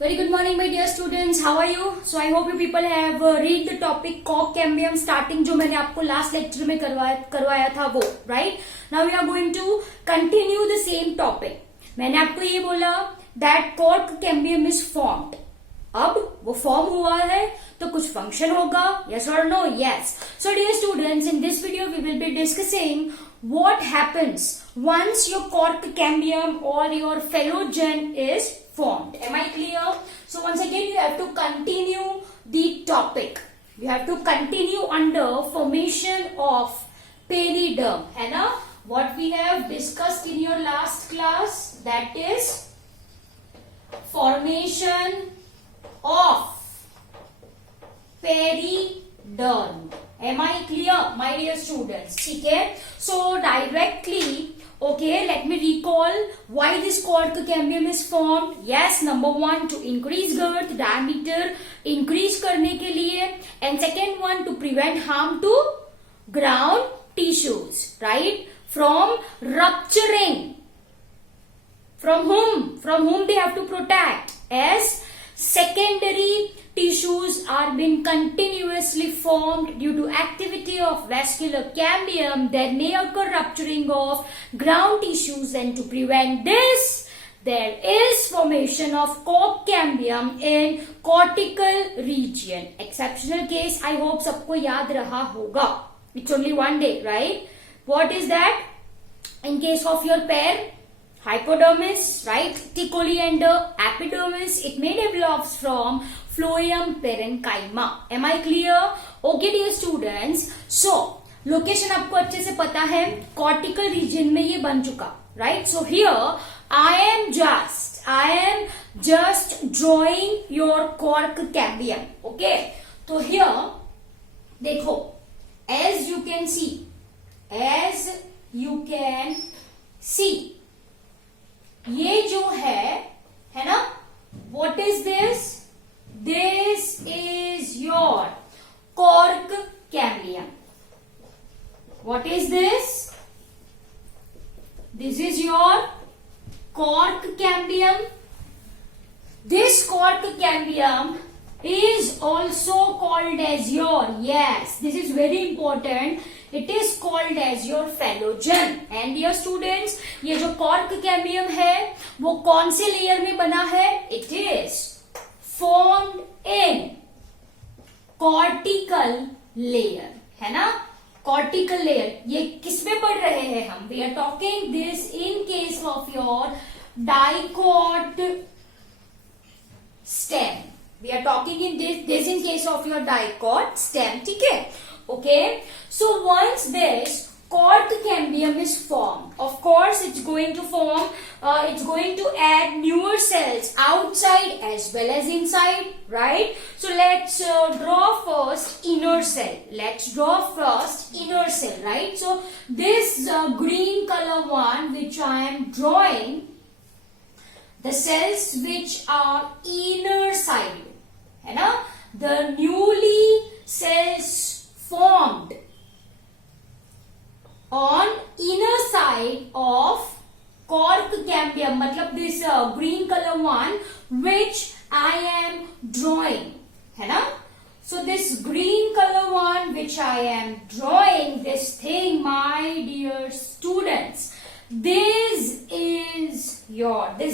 Very good morning, my dear students. How are you? So I hope you people have read the topic cork cambium starting जो मैंने आपको last lecture में करवाया था वो, right? Now we are going to continue the same topic. मैंने आपको ये बोला that cork cambium is formed. अब वो फॉर्म हुआ है तो कुछ फंक्शन होगा, yes or no? Yes. So dear students, in this video we will be discussing what happens once your cork cambium or your phylogen is formed. Am I clear? So once again you have to continue the topic. You have to continue under formation of periderm, है ना? What we have discussed in your last class, that is formation of periderm. Am I clear, my dear students? ठीक है? So directly, okay, let me recall why this cork cambium is formed. Yes, number one, to increase girth, diameter increase करने के लिए, and second one, to prevent harm to ground tissues, right? From rupturing. From whom they have to protect? As secondary tissues are being continuously formed due to activity of vascular cambium, there may occur rupturing of ground tissues, and to prevent this, there is formation of cork cambium in cortical region. Exceptional case, I hope सबको याद रहा होगा. It's only one day, right? What is that? In case of your pair, hypodermis, right? Thicolander, epidermis, it may develop from phloem parenchyma. Am I clear? Okay, dear students. So, location आपको अच्छे से पता है, cortical region में ये बन चुका, right? So here, I am just drawing your cork cambium. Okay? So here, देखो, as you can see, ये जो है ना, what is this? This is your cork cambium. What is this? This is your cork cambium. This cork cambium is also called as your, yes, this is very important, it is called as your phylogen. And dear students, ये जो cork cambium है वो कौन से layer में बना है? It is formed in cortical layer, है ना? Cortical layer. ये किस में पढ़ रहे हैं हम? We are talking this in case of your dicot stem. We are talking in this in case of your dicot stem, ठीक है? Okay. So once this cork cambium is formed, of course it's going to form, it's going to add newer cells outside as well as inside, right? So let's draw first inner cell. Right? So this green color one which I am drawing, the cells which are inner side, है ना? The newly cells formed on inner side of cork cambium, मतलब this green color one which I am drawing, है ना? So this green color one which I am drawing, this thing, my dear students, this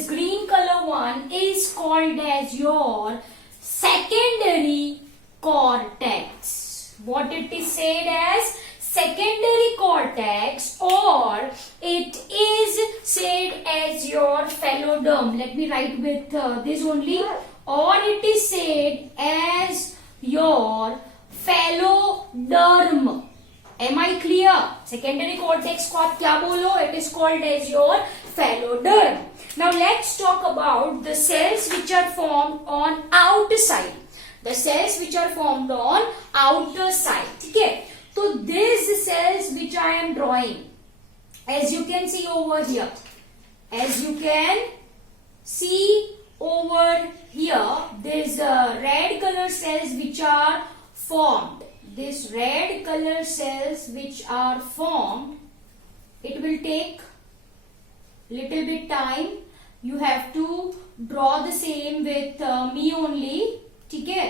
green color one is called as your secondary cortex. What it is said as? Secondary cortex, or it is said as your phyloderm. Let me write with this only. Or it is said as your phyloderm. Am I clear? Secondary cortex को आप क्या बोलो? It is called as your phyloderm. Now let's talk about the cells which are formed on outside. The cells which are formed on outer side. ठीक है? So these cells which I am drawing, as you can see over here, these red color cells which are formed. These red color cells which are formed, it will take little bit time. you have to draw the same with me only. ठीक है?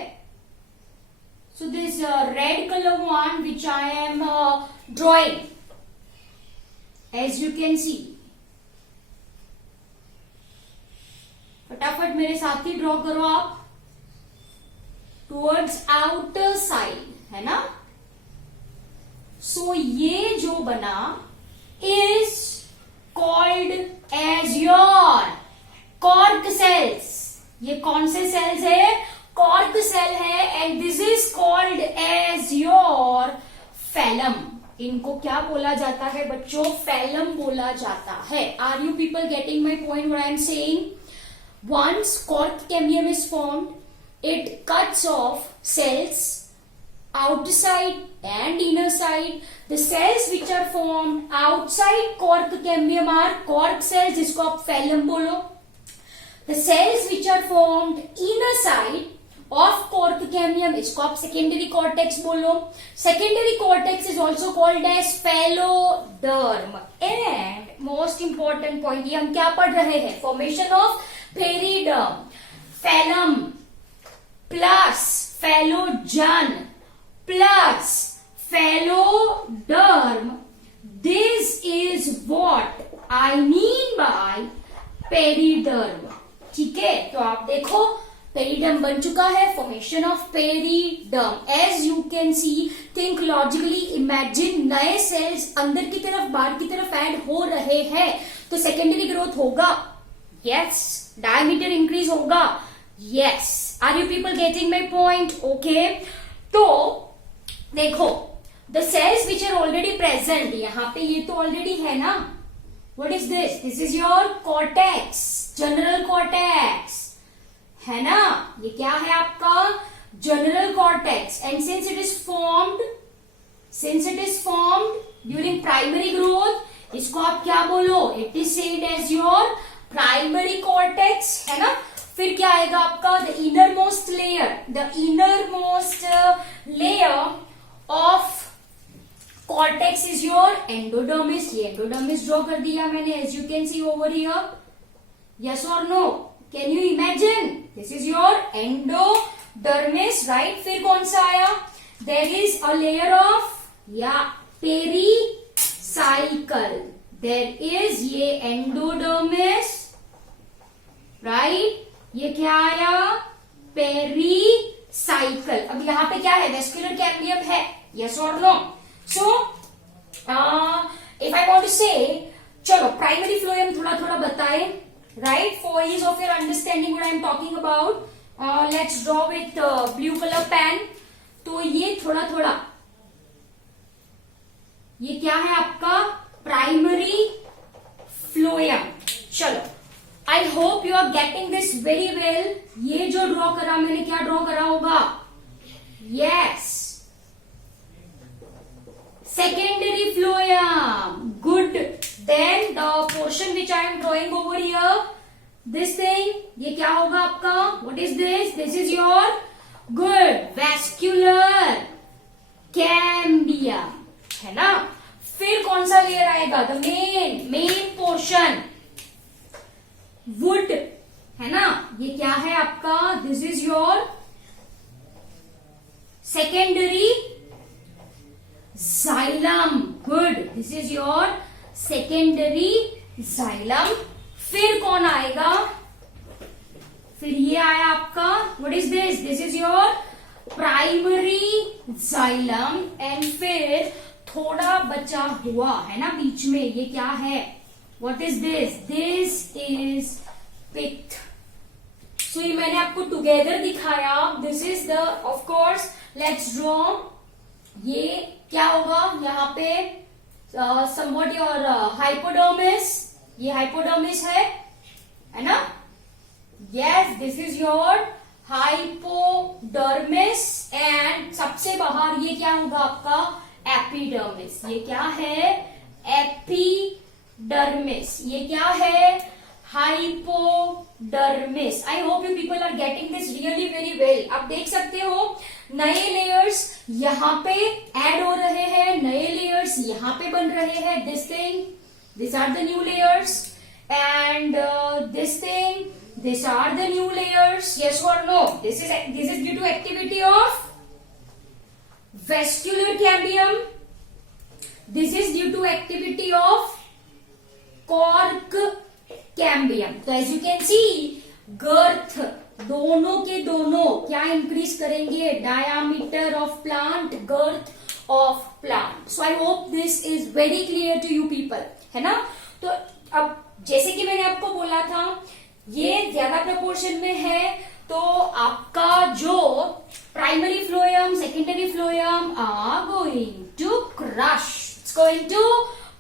So this red color one which I am drawing, as you can see. फटाफट मेरे साथ ही draw करो आप. Towards outer side, है ना? सो ये जो बना is called as your cork cells. ये कौन से सेल्स है? कॉर्क सेल है. And this is called as your phellem. इनको क्या बोला जाता है बच्चों? फैलम बोला जाता है. Are you people getting my point what I am saying? Once cork cambium is formed, it cuts off cells outside and inner side. The cells which are formed outside cork cambium are cork cells, जिसको आप phellum बोलो. The cells which are formed inner side of cork cambium, इसको आप secondary cortex बोलो. Secondary cortex is also called as phalloderm. And most important point, ये हम क्या पढ़ रहे हैं? Formation of periderm. Phellem plus phellogen plus phelloderm. This is what I mean by periderm. ठीक है? तो आप देखो पेरिडर्म बन चुका है. Formation of periderm. As you can see, think logically, imagine नए सेल्स अंदर की तरफ बाहर की तरफ ऐड हो रहे हैं तो सेकेंडरी ग्रोथ होगा. Yes, diameter increase होगा. Yes, are you people getting my point? Okay. तो देखो, the cells which are already present, यहाँ पे ये तो already है ना. What is this? This is your cortex, general cortex, है ना? ये क्या है आपका? General cortex. And since it is formed during primary growth, इसको आप क्या बोलो? It is said as your primary cortex, है ना? फिर क्या आएगा आपका? The innermost layer of cortex is your endodermis. ये एंडोडर्मिस ड्रॉ कर दिया मैंने, as you can see over here. Yes और no? Can you imagine? This is your endodermis, right? फिर कौन सा आया? There is a layer of pericycle. There is ये एंडोडर्मिस, राइट? ये क्या आया? पेरीसाइकल. अब यहाँ पे क्या है? वेस्कुलर कैम्बियम है. यस और no? So if I want to say, चलो प्राइमरी फ्लोएम थोड़ा थोड़ा बताए, right? For ease of your understanding what I am talking about, let's draw with blue colour pen. तो ये थोड़ा थोड़ा, ये क्या है आपका? Primary phloem. चलो, I hope you are getting this very well. ये जो ड्रॉ करा मैंने, क्या ड्रॉ करा होगा? Yes, secondary phloem. Good. Then the portion which I am drawing over here, this thing, ये क्या होगा आपका? What is this? This is your good vascular cambium, है ना? फिर कौन सा लेयर आएगा? द मेन पोर्शन, वुड, है ना? ये क्या है आपका? This is your secondary xylem. Good. This is your secondary xylem. फिर कौन आएगा? फिर ये आया आपका, what is this? This is your primary xylem. And फिर थोड़ा बचा हुआ है ना बीच में, ये क्या है? What is this? This is पित्त. सो ये मैंने आपको टुगेदर दिखाया. This is the, of course, let's draw. ये क्या होगा यहाँ पे? Somewhat your hypodermis. ये हाइपोडर्मिस है ना? Yes, this is your hypodermis. And सबसे बाहर ये क्या होगा आपका? एपिडर्मिस. ये क्या है? एपिडर्मिस. ये क्या है? Hypodermis. I hope you people are getting this really very well. आप देख सकते हो नए लेयर्स यहाँ पे ऐड हो रहे हैं, नए लेयर्स यहाँ पे बन रहे हैं. This thing, this are the new layers. and this thing, these are the new layers, yes or no? This is due to activity of vascular cambium. This is due to activity of cork cambium. तो as you can see, girth दोनों के दोनों क्या increase करेंगे? Diameter of plant, girth of plant. So I hope this is very clear to you people, है ना? तो अब जैसे कि मैंने आपको बोला था, ये ज्यादा प्रपोर्शन में है, तो आपका जो primary phloem, secondary phloem are going to crush. It's going to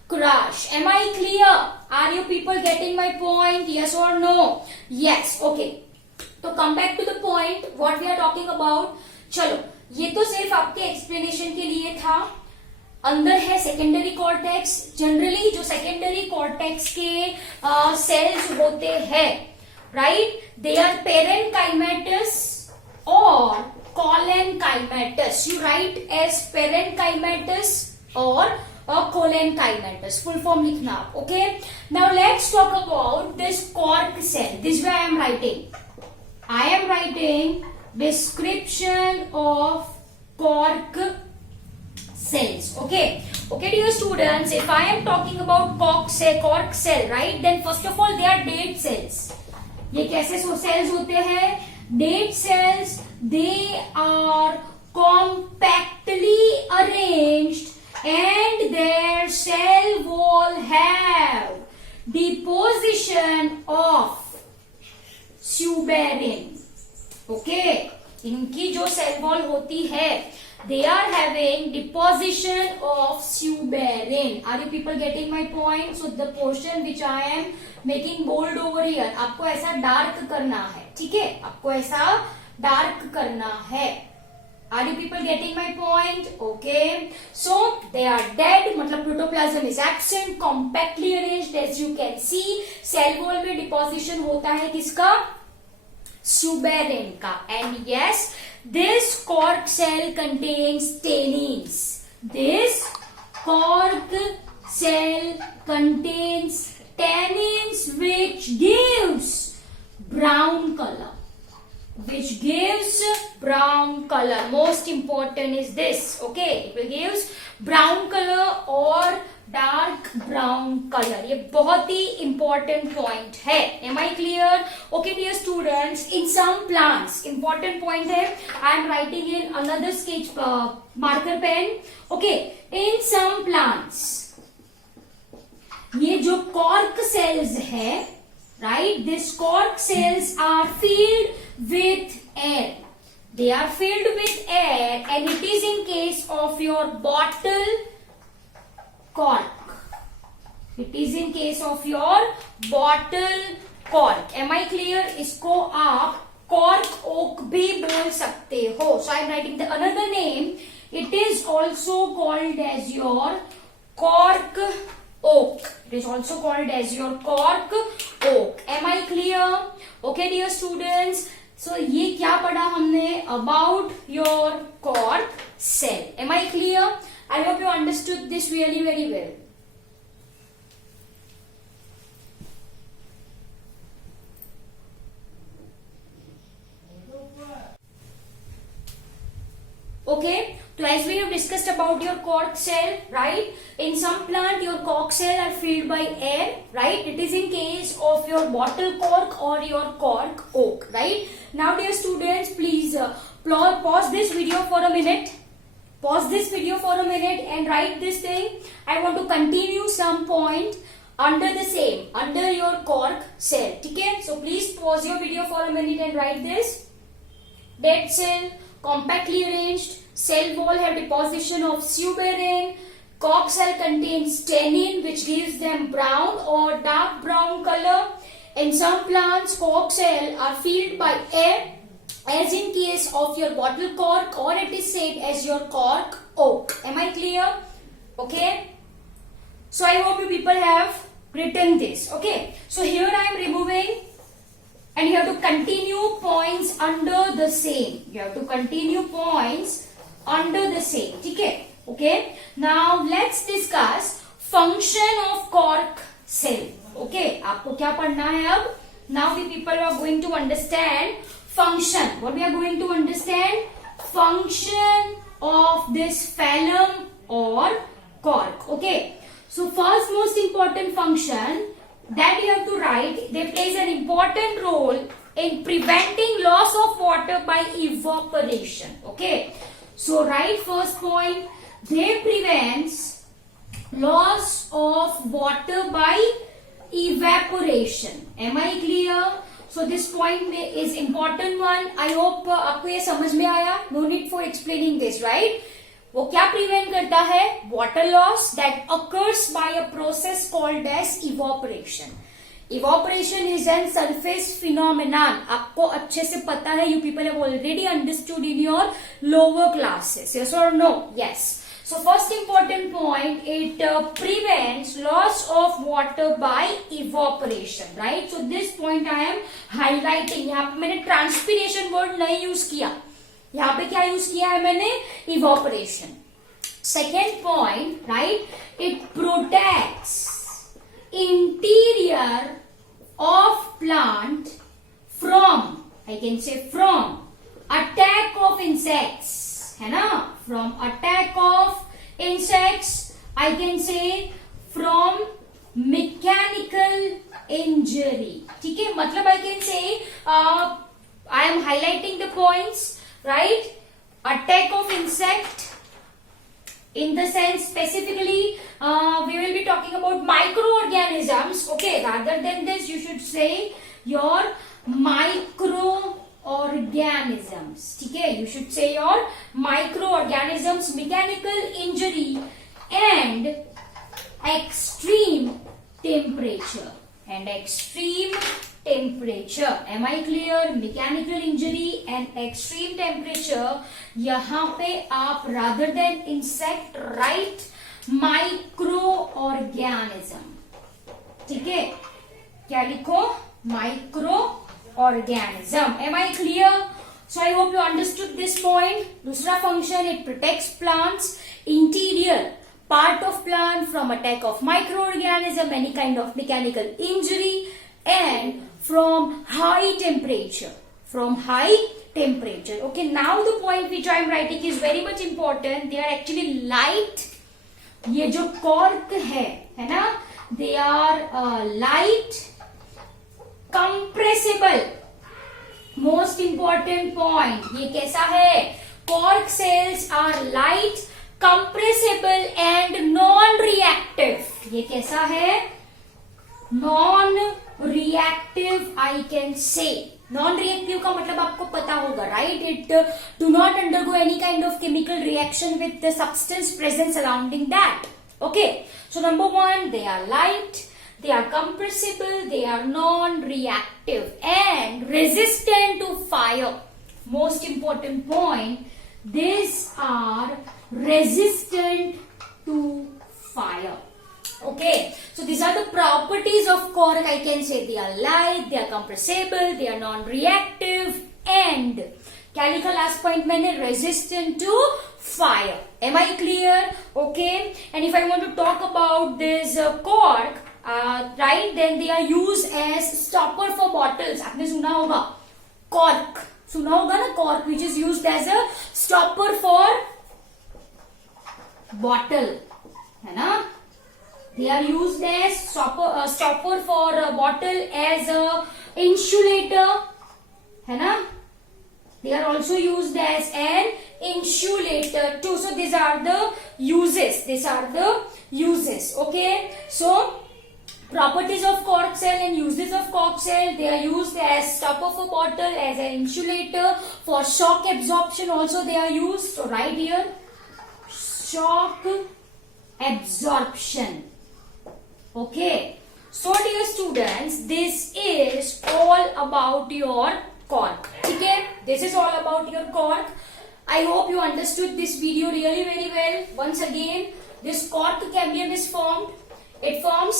crush. Am I clear? Are you people getting my point? Yes or no? Yes. Okay. तो come back to the point. What we are talking about. चलो, ये तो सिर्फ आपके explanation के लिए था. अंदर है सेकेंडरी कॉर्टेक्स. जनरली जो सेकेंडरी कॉर्टेक्स के सेल्स होते हैं, राइट, दे आर पेरेन्काइमेटस और collenchymatous. You write as parenchymatous और कोलेनकाइमेटस. फुल फॉर्म लिखना आप. Okay, now let's talk about this cork cell. This way I am writing description of cork cells. Okay dear students, if I am talking about cork cell, right, then first of all they are date cells. ये कैसे cells होते हैं? Date cells, they are compactly arranged and their cell wall have deposition of suberin. Okay, इनकी जो cell wall होती है, they are having deposition of suberin. Are you people getting my point? So the portion which I am making bold over here, आपको ऐसा dark करना है, ठीक है? आपको ऐसा डार्क करना है. Are you people getting my point? Okay. So they are dead, मतलब protoplasm is absent, compactly arranged as you can see. Cell wall में डिपोजिशन होता है किसका? Suberin का. And yes, this cork cell contains tannins. This cork cell contains tannins which gives brown color. Which gives brown color. Most important is this. Okay, it will gives brown color or dark brown colour. ये बहुत ही important point है. Am I clear? Okay dear students, in some plants, important point है. I am writing in another sketch marker pen. Okay, in some plants ये जो cork cells है, right, this cork cells are filled with air. They are filled with air and it is in case of your bottle cork. It is in case of your bottle cork. Am I clear? इसको आप cork oak भी बोल सकते हो. So I am writing the another name. It is also called as your cork oak. It is also called as your cork oak. Am I clear? Okay dear students. So ये क्या पढ़ा हमने? About your cork cell. Am I clear? I hope you understood this really very well. Okay, so as we have discussed about your cork cell, right? In some plant, your cork cell are filled by air, right? It is in case of your bottle cork or your cork oak, right? Now, dear students, please pause this video for a minute. Pause this video for a minute and write this thing. I want to continue some point under the same, under your cork cell. Okay? So please pause your video for a minute and write this. Dead cell, compactly arranged, cell wall have deposition of suberin. Cork cell contains tannin which gives them brown or dark brown color. In some plants, cork cell are filled by air, as in case of your bottle cork, or it is said as your cork oak. Am I clear? Okay. So I hope you people have written this. Okay. So here I am removing and you have to continue points under the same. You have to continue points under the same. Okay. Okay. Now let's discuss function of cork cell. Okay आपको क्या पढ़ना है अब? Now we people are going to understand function. What we are going to understand? Function of this phylum or cork. Okay, so first most important function that you have to write, they plays an important role in preventing loss of water by evaporation. Okay, so write first point, they prevents loss of water by evaporation. Am I clear? So this point is important one. I hope आपको ये समझ में आया. No need for explaining this, right? वो क्या prevent करता है? Water loss that occurs by a process called as evaporation. Evaporation is an surface phenomenon. आपको अच्छे से पता है, you people have already understood in your lower classes. Yes और no? Yes. So first important point, it prevents loss of water by evaporation, right? So this point I am highlighting. यहाँ पे मैंने transpiration word नहीं use किया, यहाँ पे क्या use किया है मैंने? evaporation. Second point, right? It protects interior of plant from, I can say from attack of insects, है ना? From attack of insects, I can say from mechanical injury. ठीक है, मतलब I can say I am highlighting the points, right? Attack of insect, in the sense specifically we will be talking about microorganisms. Okay, rather than this you should say your microorganisms. ठीक है, you should say your microorganisms, mechanical injury and extreme temperature. And extreme temperature. Am I clear? Mechanical injury and extreme temperature. यहाँ पे आप rather than insect write microorganism. ठीक है, क्या लिखो? Microorganism. Am I clear? So I hope you understood this point. दूसरा function, it protects plants interior part of plant from attack of microorganism, any kind of mechanical injury, and from high temperature. From high temperature. Okay, now the point which I am writing is very much important. They are actually light. ये जो cork है ना? They are light, compressible. Most important point, ये कैसा है? Cork cells are light, compressible and non-reactive. ये कैसा है? Non-reactive, I can say. Non-reactive का मतलब आपको पता होगा, right? It do not undergo any kind of chemical reaction with the substance present surrounding that. Okay, so number one, they are light, they are compressible, they are non-reactive and resistant to fire. Most important point, these are resistant to fire. Okay, so these are the properties of cork. I can say they are light, they are compressible, they are non-reactive and क्या लिखा last point मैंने? Resistant to fire. Am I clear? Okay, and if I want to talk about this cork, right, then they are use as stopper for bottles. आपने सुना होगा cork, सुना होगा ना? Cork which is used as a stopper for bottle, है ना? They are used as stopper for a bottle, as a insulator, है ना? They are also used as an insulator too. So these are the uses. These are the uses. Okay. So properties of cork cell and uses of cork cell. They are used as stopper for bottle, as an insulator, for shock absorption. Also they are used. So right here, shock absorption. Okay, so dear students, this is all about your cork. Okay, this is all about your cork. I hope you understood this video really very well. Once again, this cork cambium is formed. It forms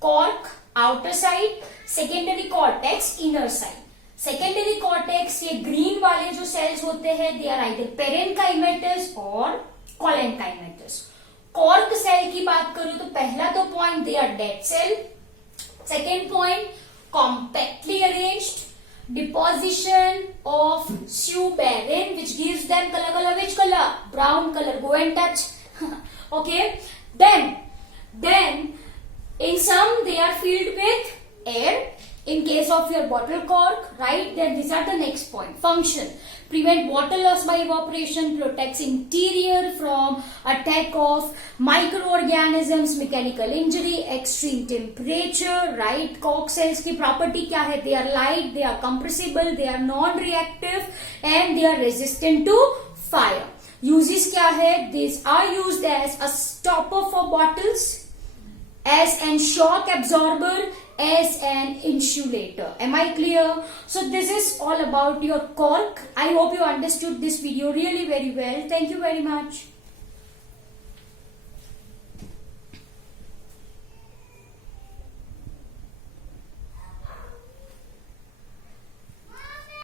cork outer side, secondary cortex inner side. Secondary cortex, ये green वाले जो cells होते हैं, they are either parenchymatous or collenchymatous. Cork cell की बात करूं तो पहला तो point, they are dead cell. Second point, compactly arranged deposition of suberin, which gives them color. Which color? Brown color. Go and touch. Okay. Then in some they are filled with air. In case of your bottle cork, right? Then these are the next point. Function: prevent water loss by evaporation, protects interior from attack of microorganisms, mechanical injury, extreme temperature, right? Cork cells की property क्या है? They are light, they are compressible, they are non-reactive, and they are resistant to fire. Uses क्या है? These are used as a stopper for bottles, as an shock absorber, as an insulator. Am I clear? So this is all about your cork. I hope you understood this video really very well. Thank you very much.